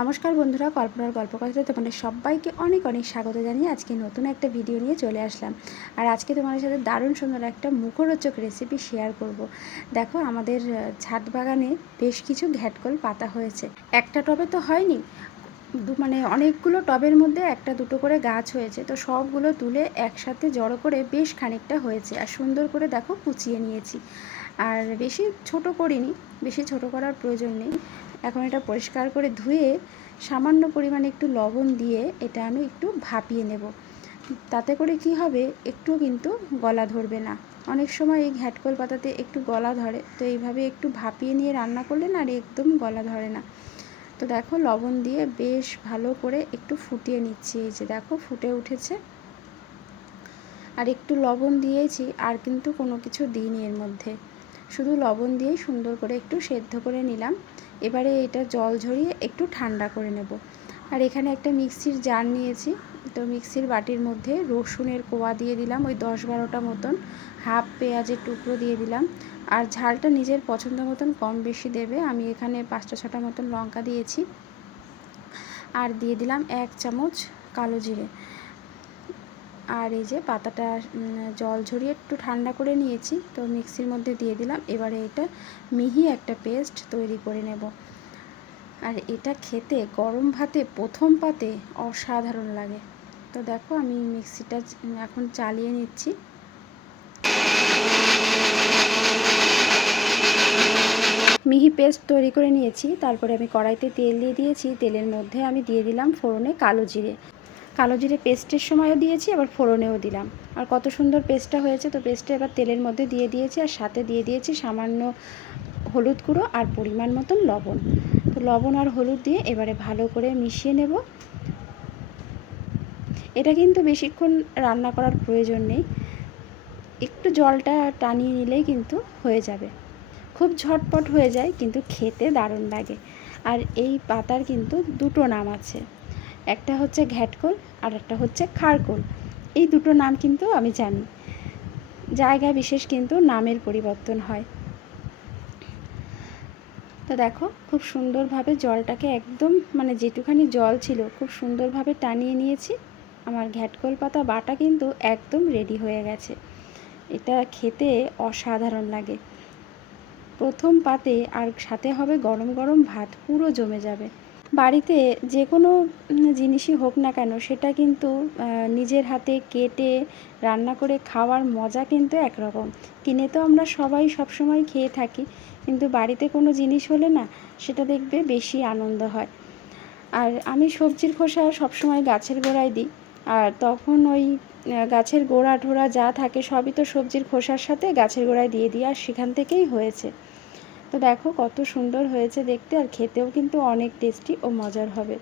নমস্কার বন্ধুরা, কল্পনার গল্প কথাতে তোমাদের সবাইকে অনেক অনেক স্বাগত জানিয়ে আজকে নতুন একটা ভিডিও নিয়ে চলে আসলাম আর আজকে তোমাদের সাথে দারুণ সুন্দর একটা মুখরোচক রেসিপি শেয়ার করব। দেখো, আমাদের ছাদ বাগানে বেশ কিছু ঘ্যাটকল পাতা হয়েছে একটা টবে তো হয়নি মানে অনেকগুলো টবের মধ্যে একটা দুটো করে গাছ হয়েছে। তো সবগুলো তুলে একসাথে জড়ো করে বেশ খানিকটা হয়েছে। আর সুন্দর করে দেখো কুচিয়ে নিয়েছি। আর বেশি ছোট করিনি, বেশি ছোট করার প্রয়োজন নেই। এখন এটা পরিষ্কার করে ধুয়ে সামান্য পরিমাণে একটু লবণ দিয়ে এটা আমি একটু ভাপিয়ে নেব। তাতে করে কি হবে, একটু কিন্তু গলা ধরবে না। অনেক সময় এই ঘ্যাটকল পাতাতে একটু গলা ধরে। তো এইভাবে একটু ভাপিয়ে নিয়ে রান্না করলে না আর একদম গলা ধরে না। তো দেখো লবণ দিয়ে বেশ ভালো করে একটু ফুটিয়ে নিচ্ছি, এই যে দেখো ফুটে উঠেছে। আর একটু লবণ দিয়েছি, আর কিন্তু কোনো কিছু দিইনি এর মধ্যে। শুধু লবণ দিয়েই সুন্দর করে একটু সেদ্ধ করে নিলাম। এবারে এটা জল ঝরিয়ে একটু ঠান্ডা করে নেব। আর এখানে একটা মিক্সির জার নিয়েছি, তো মিক্সির বাটির মধ্যে রসুনের কোয়া দিয়ে দিলাম, ওই দশ বারোটা মতন। হাফ পেঁয়াজের টুকরো দিয়ে দিলাম। আর ঝালটা নিজের পছন্দ মতন কম বেশি দেবে। আমি এখানে পাঁচটা ছটা মতন লঙ্কা দিয়েছি। আর দিয়ে দিলাম এক চামচ কালো জিরে। আর এই যে পাতাটা জল ঝরিয়ে একটু ঠান্ডা করে নিয়েছি, তো মিক্সির মধ্যে দিয়ে দিলাম। এবারে এটা মিহি একটা পেস্ট তৈরি করে নেব। আর এটা খেতে গরম ভাতে, প্রথম পাতে অসাধারণ লাগে। তো দেখো আমি মিক্সিটা এখন চালিয়ে নিচ্ছি মিহি পেস্ট তৈরি করে নিয়েছি। তারপরে আমি কড়াইতে তেল দিয়ে দিয়েছি। তেলের মধ্যে আমি দিয়ে দিলাম ফোড়নে কালো জিরে। কালো জিরে পেস্টের সময়ও দিয়েছি, আবার ফোড়নেও দিলাম। আর কত সুন্দর পেস্টটা হয়েছে, তো পেস্টটা এবার তেলের মধ্যে দিয়ে দিয়েছি আর সাথে দিয়ে দিয়েছি সামান্য হলুদ গুঁড়ো আর পরিমাণ মতন লবণ। তো লবণ আর হলুদ দিয়ে এবারে ভালো করে মিশিয়ে নেব। এটা কিন্তু বেশিক্ষণ রান্না করার প্রয়োজন নেই। একটু জলটা টানিয়ে নিলেই কিন্তু হয়ে যাবে। খুব ঝটপট হয়ে যায়, কিন্তু খেতে দারুণ লাগে। আর এই পাতার কিন্তু দুটো নাম আছে। একটা হচ্ছে ঘ্যাটকোল, আর একটা হচ্ছে খারকোল। এই দুটো নাম কিন্তু আমি জানি। জায়গা বিশেষ কিন্তু নামের পরিবর্তন হয়। তো দেখো, খুব সুন্দরভাবে জলটাকে একদম মানে যেটুখানি জল ছিল, খুব সুন্দরভাবে টানিয়ে নিয়েছি। আমার ঘ্যাটকোল পাতা বাটা কিন্তু একদম রেডি হয়ে গেছে। এটা খেতে অসাধারণ লাগে। প্রথম পাতে আর সাথে হবে গরম গরম ভাত, পুরো জমে যাবে। বাড়িতে যে কোনো জিনিসই হোক না কেন, সেটা কিন্তু নিজের হাতে কেটে রান্না করে খাওয়ার মজা কিন্তু একরকম। কিনে তো আমরা সবাই সবসময় খেয়ে থাকি, কিন্তু বাড়িতে কোনো জিনিস হলে না, সেটা দেখবে বেশি আনন্দ হয়। আর আমি সবজির খোসা সবসময় গাছের গোড়ায় দিই। আর তখন ওই গাছের গোড়া ঠোড়া যা থাকে সবই তো সবজির খোসার সাথে গাছের গোড়ায় দিয়ে দিই আর সেখান থেকেই হয়েছে। তো দেখো কত সুন্দর হয়েছে দেখতে আর খেতেও কিন্তু অনেক টেস্টি ও মজার হবে।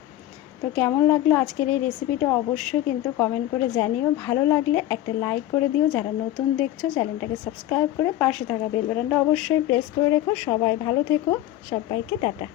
তো কেমন লাগল আজকের এই রেসিপিটা অবশ্যই কিন্তু কমেন্ট করে জানিও। ভালো লাগলে একটা লাইক করে দিও। যারা নতুন দেখছ, চ্যানেলটাকে সাবস্ক্রাইব করে পাশে থাকা বেল বাটনটা অবশ্যই প্রেস করে রেখো। সবাই ভালো থেকো। সবাইকে টাটা।